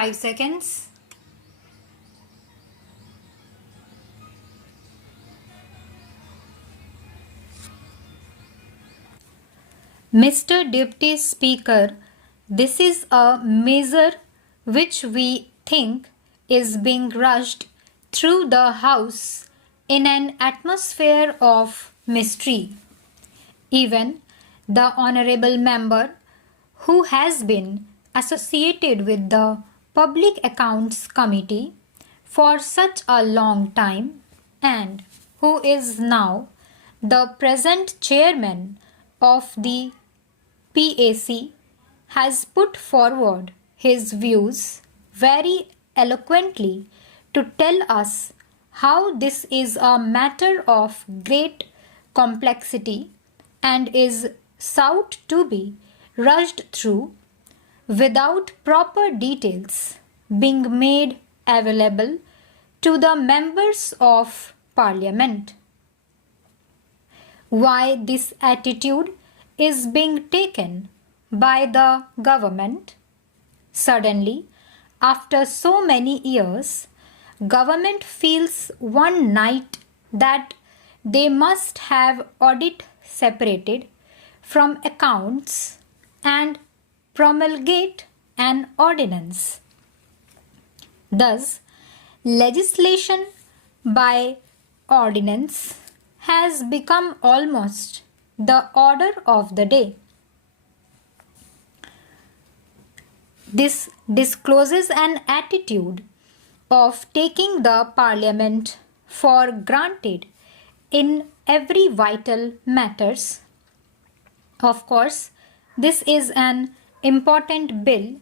5 seconds. Mr. Deputy Speaker, this is a measure which we think is being rushed through the House in an atmosphere of mystery. Even the Honourable Member, who has been associated with the Public Accounts Committee for such a long time and who is now the present chairman of the PAC, has put forward his views very eloquently to tell us how this is a matter of great complexity and is sought to be rushed through without proper details being made available to the members of Parliament. Why this attitude is being taken by the government? Suddenly, after so many years, government feels one night that they must have audit separated from accounts and promulgate an ordinance. Thus, legislation by ordinance has become almost the order of the day. This discloses an attitude of taking the Parliament for granted in every vital matters. Of course, this is an important bill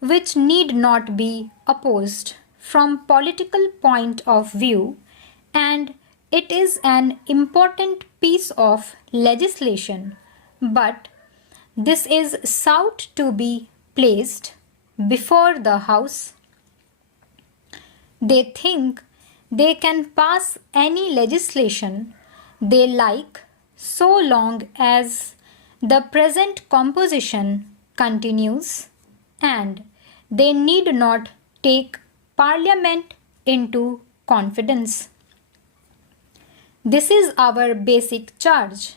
which need not be opposed from political point of view, and it is an important piece of legislation, but this is sought to be placed before the House. They think they can pass any legislation they like so long as the present composition continues, and they need not take Parliament into confidence. This is our basic charge.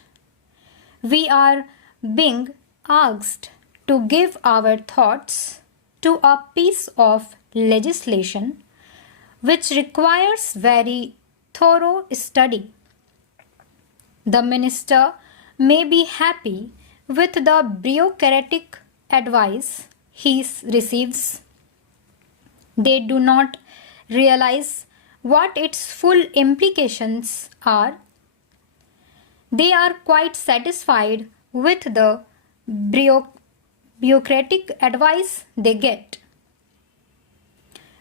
We are being asked to give our thoughts to a piece of legislation which requires very thorough study. The minister may be happy with the bureaucratic advice he receives. They do not realize what its full implications are. They are quite satisfied with the bureaucratic advice they get.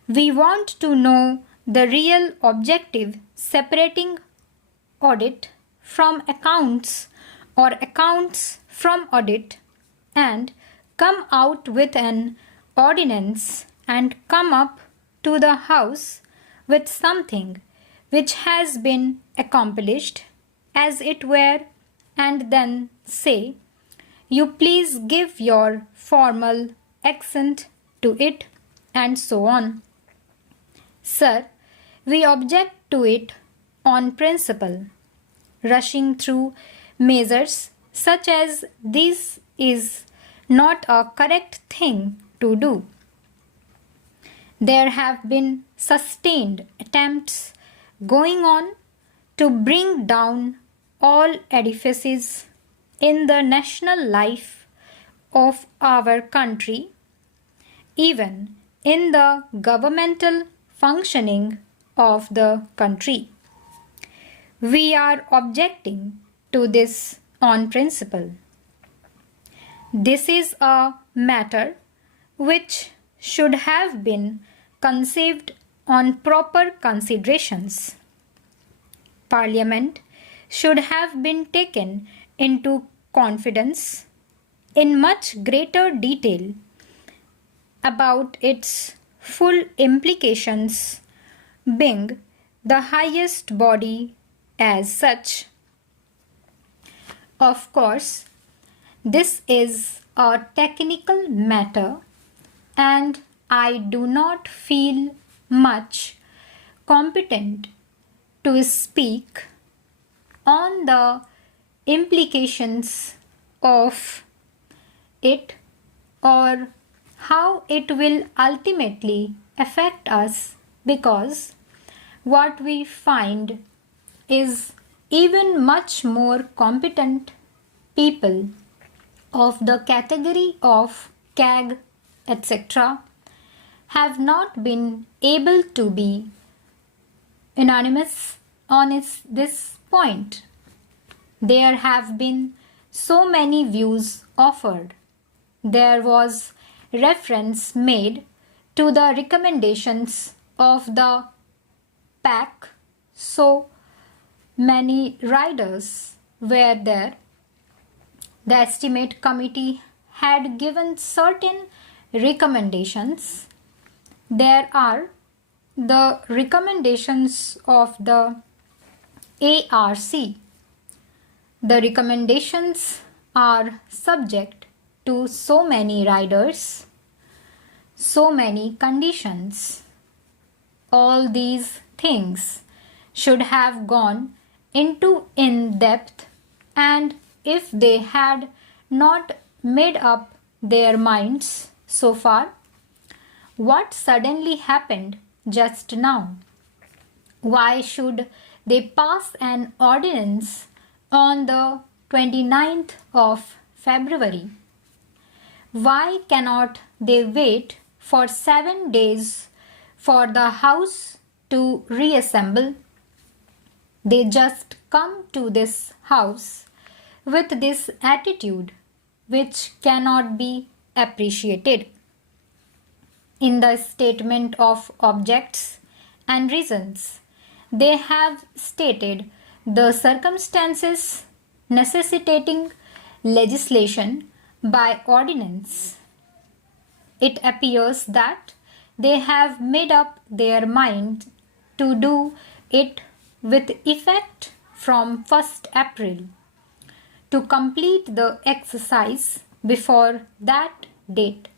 We want to know the real objective separating audit from accounts or accounts from audit, and come out with an ordinance and come up to the House with something which has been accomplished, as it were, and then say, "You please give your formal accent to it," and so on. Sir, we object to it on principle. Rushing through measures such as this is not a correct thing to do. There have been sustained attempts going on to bring down all edifices in the national life of our country, even in the governmental functioning of the country. We are objecting to this on principle. This is a matter which should have been conceived on proper considerations. Parliament should have been taken into confidence in much greater detail about its full implications, being the highest body as such. Of course, this is a technical matter, and I do not feel much competent to speak on the implications of it or how it will ultimately affect us, because what we find is even much more competent people of the category of CAG, etc., have not been able to be unanimous on this point. There have been so many views offered. There was reference made to the recommendations of the pack. So many riders were there. The estimate committee had given certain recommendations. There are the recommendations of the ARC. The recommendations are subject to so many riders, so many conditions. All these things should have gone into in depth, and if they had not made up their minds so far, what suddenly happened just now? Why should they pass an ordinance on the 29th of February? Why cannot they wait for 7 days for the House to reassemble? They just come to this House with this attitude which cannot be appreciated. In the statement of objects and reasons, they have stated the circumstances necessitating legislation by ordinance. It appears that they have made up their mind to do it with effect from 1st April. To complete the exercise before that date,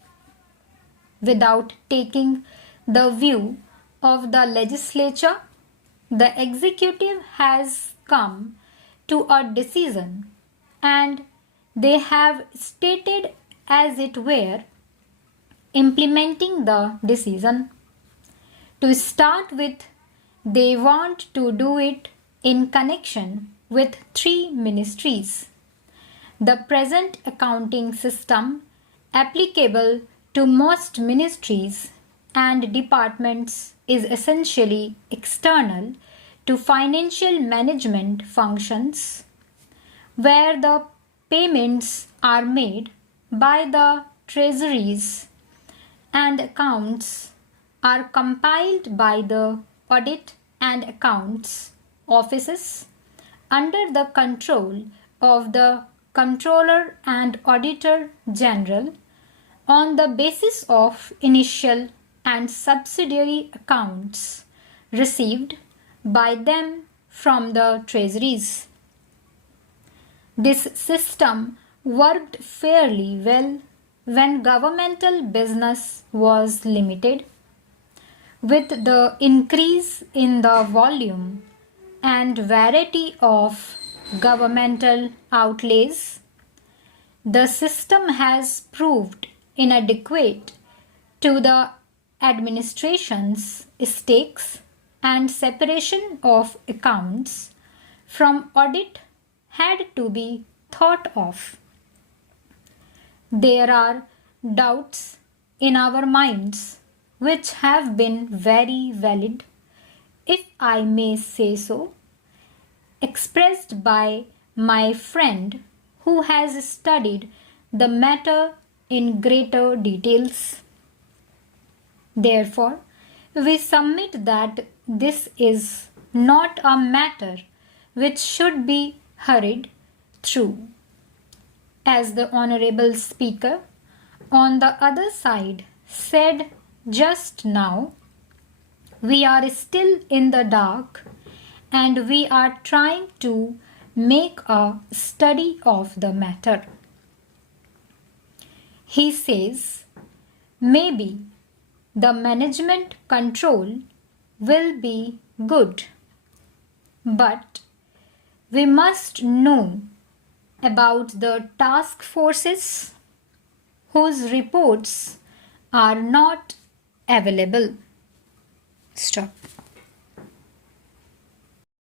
without taking the view of the legislature, the executive has come to a decision, and they have stated, as it were, implementing the decision. To start with, they want to do it in connection with 3 ministries. The present accounting system applicable to most ministries and departments is essentially external to financial management functions, where the payments are made by the treasuries and accounts are compiled by the audit and accounts offices under the control of the Controller and Auditor General on the basis of initial and subsidiary accounts received by them from the treasuries. This system worked fairly well when governmental business was limited. With the increase in the volume and variety of governmental outlays, the system has proved inadequate to the administration's stakes, and separation of accounts from audit had to be thought of. There are doubts in our minds which have been very valid, if I may say so, expressed by my friend who has studied the matter in greater details. Therefore, we submit that this is not a matter which should be hurried through. As the Honorable Speaker on the other side said just now, we are still in the dark and we are trying to make a study of the matter. He says, maybe the management control will be good. But we must know about the task forces whose reports are not available. Stop.